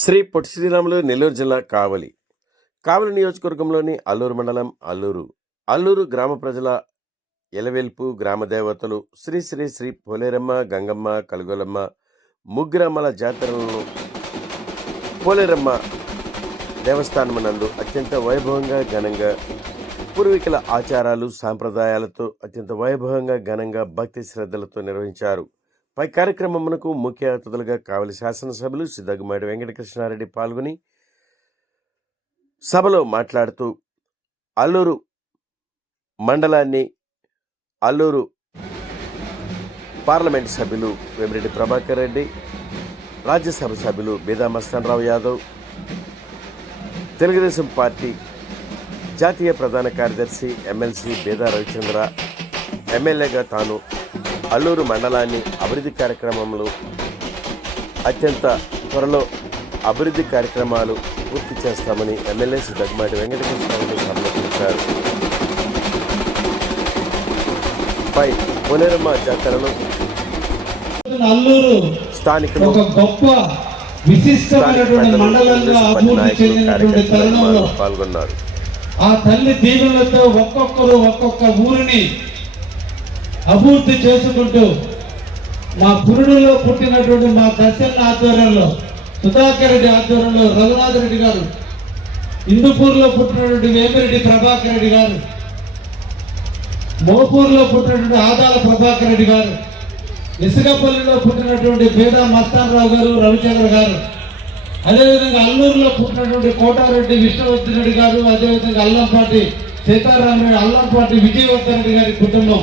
శ్రీ పొట్టి శ్రీరాములు నెల్లూరు జిల్లా కావలి నియోజకవర్గంలోని అల్లూరు మండలం అల్లూరు గ్రామ ప్రజల ఎలవెల్పు గ్రామ దేవతలు శ్రీ శ్రీ శ్రీ పోలేరమ్మ గంగమ్మ కలుగొలమ్మ ముగ్గురమ్మల జాతరలను పోలేరమ్మ దేవస్థానమునందు అత్యంత వైభవంగా ఘనంగా పూర్వీకుల ఆచారాలు సాంప్రదాయాలతో అత్యంత వైభవంగా ఘనంగా భక్తి శ్రద్ధలతో నిర్వహించారు. పై కార్యక్రమమునకు ముఖ్య అతిథులుగా కావలి శాసనసభ్యులు శ్రీ దగ్గుమాటి వెంకటకృష్ణారెడ్డి పాల్గొని సభలో మాట్లాడుతూ అల్లూరు మండలాన్ని అల్లూరు పార్లమెంట్ సభ్యులు వేమిరెడ్డి ప్రభాకర్ రెడ్డి, రాజ్యసభ సభ్యులు బీదా మస్తానరావు యాదవ్, తెలుగుదేశం పార్టీ జాతీయ ప్రధాన కార్యదర్శి ఎమ్మెల్సీ బీదా రవిచంద్ర ఎమ్మెల్యేగా తాను అల్లూరు మండలాన్ని అభివృద్ధి కార్యక్రమంలో అత్యంత త్వరలో అభివృద్ధి కార్యక్రమాలు పూర్తి చేస్తామని ఎమ్మెల్యే శ్రీ దగ్గుమాటి వెంకటకృష్ణారెడ్డి సభలో తెలిపారు. పై పోలేరమ్మ జాతరను అల్లూరు స్థానికులు ఒక గొప్ప విశిష్టమైనటువంటి మండలంగా అభివృద్ధి చెందినటువంటి తరుణంలో పాల్గొన్నారు. ఆ తల్లి దీవెనలతో ఒక్కొక్కరు ఒక్కొక్క ఊరిని అభివృద్ధి చేసుకుంటూ మా పురుడులో పుట్టినటువంటి మా దర్శన ఆధ్వర్యంలో, సుధాకర్ రెడ్డి ఆధ్వర్యంలో రఘునాథ్ రెడ్డి గారు, హిందూపూర్లో పుట్టినటువంటి వేమిరెడ్డి ప్రభాకర్ రెడ్డి గారు, మోపూర్లో పుట్టినటువంటి ఆదాల ప్రభాకర్ రెడ్డి గారు, ఇసుకపల్లిలో పుట్టినటువంటి బీదా మస్తానరావు గారు, రవిచంద్ర గారు, అదేవిధంగా అల్లూరులో పుట్టినటువంటి కోటారెడ్డి విష్ణువర్ధన్ రెడ్డి గారు, అదేవిధంగా అల్లంపాటి సీతారామరెడ్డి, అల్లంపాటి విజయవర్ధన్ రెడ్డి గారి కుటుంబం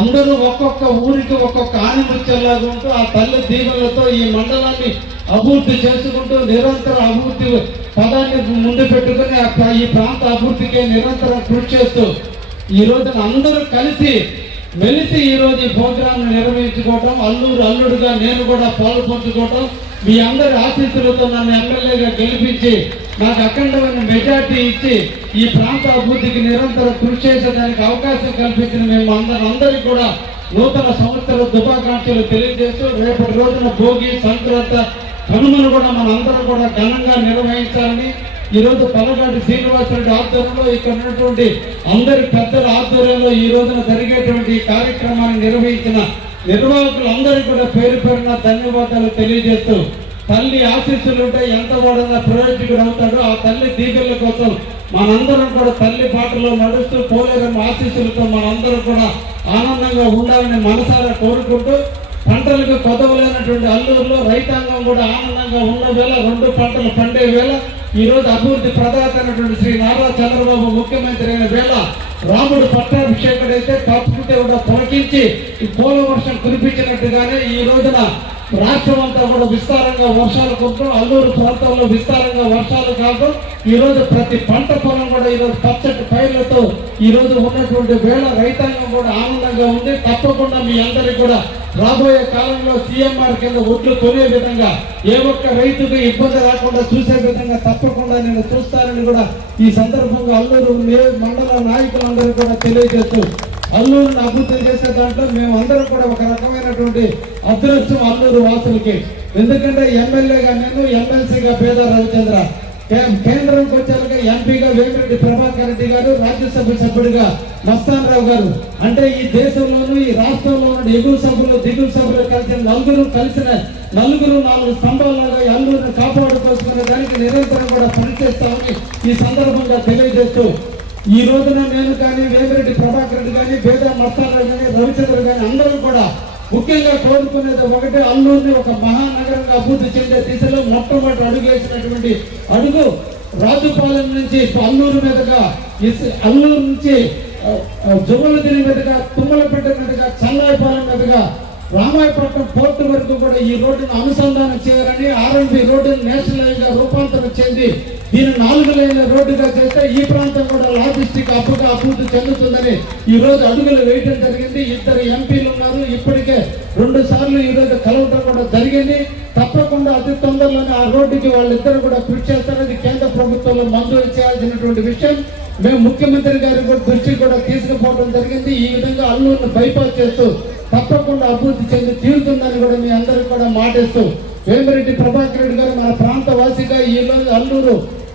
అందరూ ఒక్కొక్క ఊరికి ఒక్కొక్క ఆనిముత్యంలాగా ఉంటూ ఆ తల్లి దీవెనలతో ఈ మండలాన్ని అభివృద్ధి చేసుకుంటూ నిరంతర అభివృద్ధి పదాన్ని ముందు పెట్టుకుని ఈ ప్రాంత అభివృద్ధికి నిరంతరం కృషి చేస్తూ ఈ రోజున అందరూ కలిసి మెలిసి ఈ రోజు ఈ ప్రోగ్రాంను నిర్వహించుకోవటం, అల్లుడుగా నేను కూడా పాలు పంచుకోవటం, మీ అందరి ఆశీస్సులతో నన్ను ఎమ్మెల్యేగా గెలిపించి నాకు అఖండమైన మెజార్టీ ఇచ్చి ఈ ప్రాంత అభివృద్ధికి నిరంతరం కృషి చేసేదానికి అవకాశం కల్పించిన మేము అందరికీ కూడా నూతన సంవత్సర శుభాకాంక్షలు తెలియజేస్తూ రేపటి రోజున భోగి, సంక్రాంతి, కనుమను కూడా మనందరం కూడా ఘనంగా నిర్వహించాలని ఈరోజు పల్లగాటి శ్రీనివాసరెడ్డి ఆధ్వర్యంలో ఇక్కడ ఉన్నటువంటి అందరి పెద్దల ఆధ్వర్యంలో ఈ రోజున జరిగేటువంటి కార్యక్రమాన్ని నిర్వహించిన నిర్వాహకులందరికీ కూడా పేరు పేరున ధన్యవాదాలు తెలియజేస్తూ, తల్లి ఆశీస్సులు ఉంటే ఎంత వాడన్నా ప్రయోజకుడు అవుతాడో ఆ తల్లి దీవెనల కోసం మనందరం కూడా తల్లి బాటలో నడుస్తూ పోలేరమ్మ ఆశీస్సులతో మనందరం కూడా ఆనందంగా ఉండాలని మనసారా కోరుకుంటూ, పంటలకు కొదవలేనటువంటి అల్లూరులో రైతాంగం కూడా ఆనందంగా ఉన్న వేళ, 2 పంటలు పండే వేళ, ఈ రోజు అభివృద్ధి ప్రదాత అయినటువంటి శ్రీ నారా చంద్రబాబు ముఖ్యమంత్రి అయిన వేళ రాముడు పట్టాభిషేకుడైతే తప్పుకుంటే కూడా పొలకించి ఈ పోల వర్షం కురిపించినట్టుగానే ఈ రోజున రాష్ట్రం అంతా కూడా విస్తారంగా వర్షాలు కురవడం, అల్లూరు ప్రాంతంలో విస్తారంగా వర్షాలు కావడం, ఈ రోజు ప్రతి పంట పొలం కూడా ఈరోజు పచ్చటి పైర్లతో ఈ రోజు ఉన్నటువంటి వేళ రైతాంగం కూడా ఆనందంగా ఉంది. తప్పకుండా మీ అందరికీ కూడా రాబోయే కాలంలో సీఎంఆర్ కింద ఒడ్లు కొనే విధంగా ఏ ఒక్క రైతుకు ఇబ్బంది రాకుండా చూసే విధంగా తప్పకుండా నేను చూస్తానని కూడా ఈ సందర్భంగా అల్లూరు మండల నాయకులందరూ కూడా తెలియజేస్తూ, అల్లూరుని అభివృద్ధి చేసే దాంట్లో మేము అందరం కూడా ఒక రకమైనటువంటి అదృష్టం అల్లూరు వాసులకి. ఎందుకంటే ఎమ్మెల్యేగా నేను, ఎమ్మెల్సీగా బీదా రవిచంద్ర, కేంద్రంకి వచ్చాక ఎంపీగా వేమిరెడ్డి ప్రభాకర్ రెడ్డి గారు, రాజ్యసభ సభ్యుడిగా మస్తానరావు గారు, అంటే ఈ దేశంలోనూ ఈ రాష్ట్రంలోనూ ఎగువ సభలు దిగువ సభలు కలిసిన నలుగురు 4 స్తంభాలుగా అల్లూరుని కాపాడుకోవాల్సిన దానికి నిరంతరం కూడా పనిచేస్తామని ఈ సందర్భంగా తెలియజేస్తూ, ఈ రోజున నేను కానీ, వేమిరెడ్డి ప్రభాకర్ రెడ్డి కానీ, బీదా మస్తానరావు కానీ, రవిచంద్ర కానీ అందరూ కూడా ముఖ్యంగా కోరుకునేది ఒకటే, అల్లూరుని ఒక మహానగరంగా అభివృద్ధి చెందే దిశలో మొట్టమొదటి అడుగు వేసినటువంటి అడుగు రాజుపాలెం నుంచి అల్లూరు మీదుగా, అల్లూరు నుంచి జువ్వలదిని మీదుగా, తుమ్మలపేట మీదుగా, చల్లాయిపాలెం మీదుగా రామాయపట్నం పోర్టు వరకు కూడా ఈ రోడ్డును అనుసంధానం చేయాలని ఆర్ఎంపీ రోడ్డును నేషనల్ హైవేగా రూపాంతరం చెంది దీన్ని 4 లేన్ల రోడ్డుగా చేస్తే ఈ ప్రాంతం కూడా లాజిస్టిక్ అప్పుగా అభివృద్ధి చెందుతుందని ఈ రోజు అడుగులు వేయడం జరిగింది. 2 ఎంపీలు ఉన్నారు, ఇప్పటికే 2 సార్లు ఈ రోజు కలవటం కూడా జరిగింది. తప్పకుండా అతి తొందరలోనే ఆ రోడ్డుకి వాళ్ళిద్దరు కూడా కృషి చేస్తారని కేంద్ర ప్రభుత్వంలో మంజూరు చేయాల్సినటువంటి విషయం మేము ముఖ్యమంత్రి గారి దృష్టికి కూడా తీసుకుపోవడం జరిగింది. ఈ విధంగా అల్లూరును బైపాస్ చేస్తూ తప్పకుండా అభివృద్ధి చెంది తీరుతుందని కూడా మీ అందరికీ కూడా మాటిస్తూ, వేమిరెడ్డి ప్రభాకర్ రెడ్డి గారు మన ప్రాంత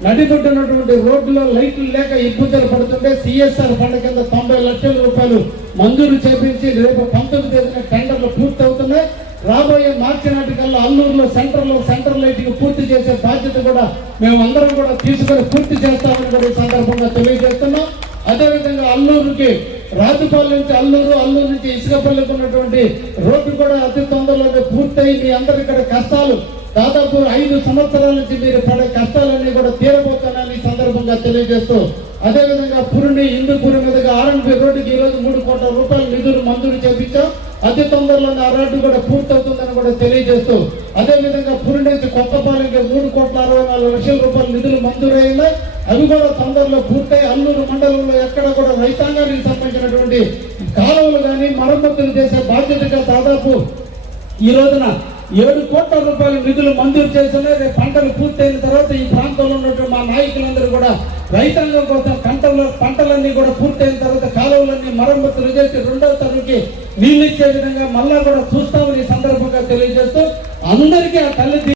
నడిబొట్టున్నటువంటి రోడ్డులో లైట్లు లేక ఇబ్బందులు పడుతుంటే సిఎస్ఆర్ ఫండ్ కింద 90 లక్షల రూపాయలు మంజూరు చేపించి రేపు 19వ తేదీన టెండర్లు పూర్తి అవుతున్నాయి. రాబోయే మార్చి నాటికల్లా అల్లూరులో సెంట్రల్ లైటింగ్ పూర్తి చేసే బాధ్యత కూడా మేమందరం కూడా తీసుకొని పూర్తి చేస్తామని కూడా ఈ సందర్భంగా తెలియజేస్తున్నాం. అదేవిధంగా అల్లూరుకి రాజుపాలెం నుంచి అల్లూరు నుంచి ఇసుకపల్లికి ఉన్నటువంటి రోడ్డు కూడా అతి తొందరలోనే పూర్తయి మీ అందరి ఇక్కడ కష్టాలు దాదాపు 5 సంవత్సరాల నుంచి మీరు పడే కష్టాలన్నీ కూడా తీరబోతున్నాయని ఈ సందర్భంగా తెలియజేస్తూ, అదేవిధంగా హిందూపురి మీదుగా ఆర్ఎన్బి రోడ్డుకి ఈ రోజు 3 కోట్ల రూపాయల నిధులు మంజూరు చేపించాం. అతి తొందరలోనే ఆ రోడ్డు కూడా పూర్తవుతుందని కూడా తెలియజేస్తూ, అదేవిధంగా పురి నుంచి కొత్తపాలెంకి 3,64,00,000 రూపాయల నిధులు మంజూరైనాయి. అవి కూడా తొందరలో పూర్తయి అల్లూరు మండలంలో ఎక్కడ కూడా రైతాంగానికి సంబంధించినటువంటి కాలువలు కానీ మరమ్మతులు చేసే బాధ్యతగా దాదాపు ఈ రోజున 7 కోట్ల రూపాయల నిధులు మంజూరు చేస్తున్నాయి. రేపు పంటలు పూర్తయిన తర్వాత ఈ ప్రాంతంలో ఉన్నటువంటి మా నాయకులందరూ కూడా రైతాంగం కోసం పంటలన్నీ కూడా పూర్తయిన తర్వాత కాలువలన్నీ మరమ్మతులు చేసి 2వ తరగతికి నీళ్ళు ఇచ్చే విధంగా మళ్ళా కూడా చూస్తామని ఈ సందర్భంగా తెలియజేస్తూ అందరికీ ఆ తల్లి